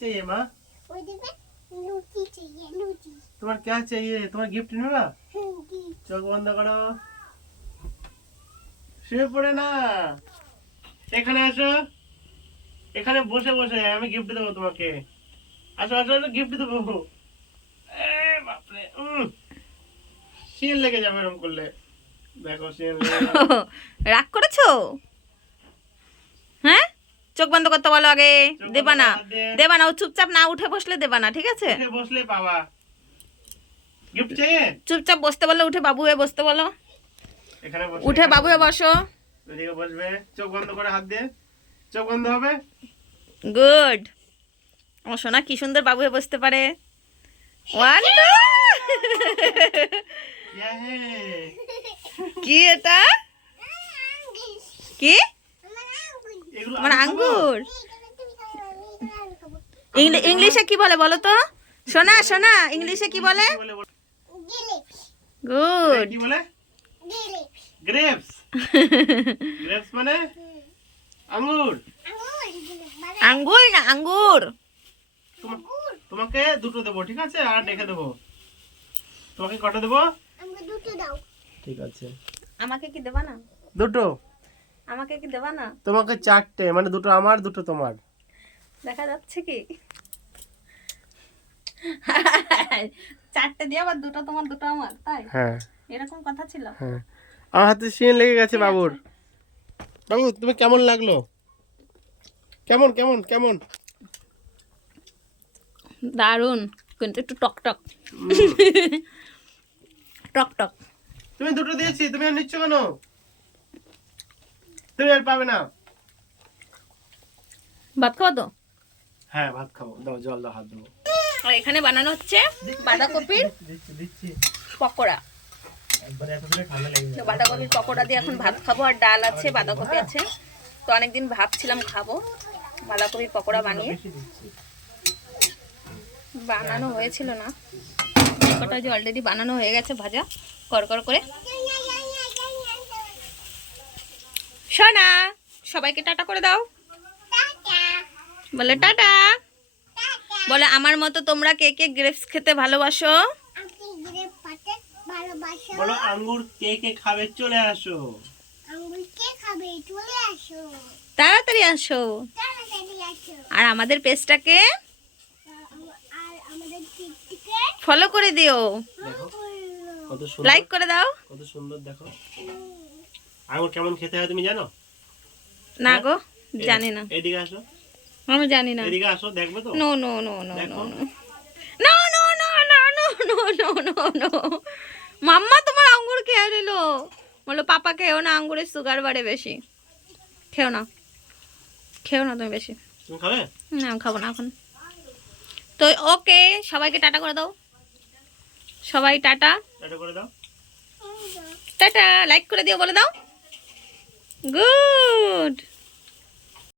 चाहिए माँ? तुम्हारा क्या चाहिए? तुम्हारा गिफ्ट मिला? चोख बंद करो। শুয়ে পড়ে না, এখানে আসো, এখানে বসে বসে আমি গিফট দেবো তোমাকে। আসো আসো আসো, গিফট দেবো। বাপরে, শিন লেগে যাবে এরকম করলে। দেখো শিন লেগে যাবে। রাগ করেছো? হ্যাঁ, চোখ বন্ধ করতে বলো আগে। দেবা না, দেবা না, ও চুপচাপ না উঠে বসলে দেবা না, ঠিক আছে? উঠে বসলে পাবা। गिफ्ट चाहिए? চুপচাপ বসতে বলো, উঠে বাবু হয়ে বসতে বলো। এখানে বসো, উঠে বাবু হয়ে বসো। এদিকে বসবে, চোখ বন্ধ করে হাত দিয়ে। চোখ বন্ধ হবে। গুড। ও সোনা কি সুন্দর বাবু হয়ে বসতে পারে। ওয়ান क्या है? কি এটা? কি? এগুলো আমার আঙ্গুর। ইংলিশে কি বলে বলো তো? সোনা সোনা ইংলিশে কি বলে? গুড। কি বলে? গ্রেপস। গ্রেপস মানে আঙ্গুর। আঙ্গুর না আঙ্গুর। তোমাকে দুটো দেবো, ঠিক আছে? আর রেখে দেবো। তোমাকে কটা দেবো? ঠিক আছে। আমাকে কি দেবা না? দুটো। আমাকে কি দেবা না? তোমাকে চারটে, মানে দুটো আমার দুটো তোমার। দেখা যাচ্ছে কি? চারটে দিয়ে আবার দুটো তোমার দুটো আমার, তাই? হ্যাঁ এরকম কথা ছিল? হ্যাঁ। আমার হাতে শিন লেগে গেছে বাবুর। বাবু তুমি কেমন লাগলো? কেমন কেমন কেমন? দারুন, কিন্তু একটু টক টক। টক টক। তুমি দুটো দিয়েছি, তুমি আর নিচ্ছ কেন? তুমি আর পাবে না। ভাত খাওয়া তো? হ্যাঁ ভাত খাবো, দাও জল দাও, হাত দেবো। আর এখানে বানানো হচ্ছে বাঁধাকপির দিচ্ছি। পকোড়া। একবারে এত করে ঠান্ডা লেগে তো যাবে। বাঁধাকপির পকোড়া দিয়ে এখন ভাত খাবো, আর ডাল আছে, বাঁধাকপি আছে। তো অনেকদিন ভাবছিলাম খাবো বাঁধাকপির পকোড়া বানিয়ে, বেশি দিচ্ছি। বানানো হয়েছিল না। কটা যে অলরেডি বানানো হয়ে গেছে, ভাজা করকর করে। সোনা সবাইকে টাটা করে দাও, বলে টাটা। বলে আমার মতো তোমরা কে কে গ্রেপস খেতে ভালোবাসো? বলো আঙ্গুর কে কে খাবে, চলে আসো। তাড়াতাড়ি আসো। আর আমাদের পেজটাকে ফলো করে দিও, দেখো কত সুন্দর, লাইক করে দাও। কত সুন্দর দেখো। আঙ্গুর কেমন খেতে হয় তুমি জানো? না গো, জানি না, এদিকে আসো, আমি জানি না। এদিকে আসো, দেখবে তো। No no no no no দেখো। No no no no no no no no no. মাম্মা তোমার আঙ্গুর খেয়ে নিল। বলো পাপা খেও না, আঙ্গুরের সুগার বাড়ে বেশি। খেও না, খেও না তুমি বেশি। তুমি খাবে? না আমি খাবো না এখন। তো ওকে, সবাইকে টাটা করে দাও। সবাই টাটা এটা করে দাও। টাটা, লাইক করে দিও, বলে দাও। গুড।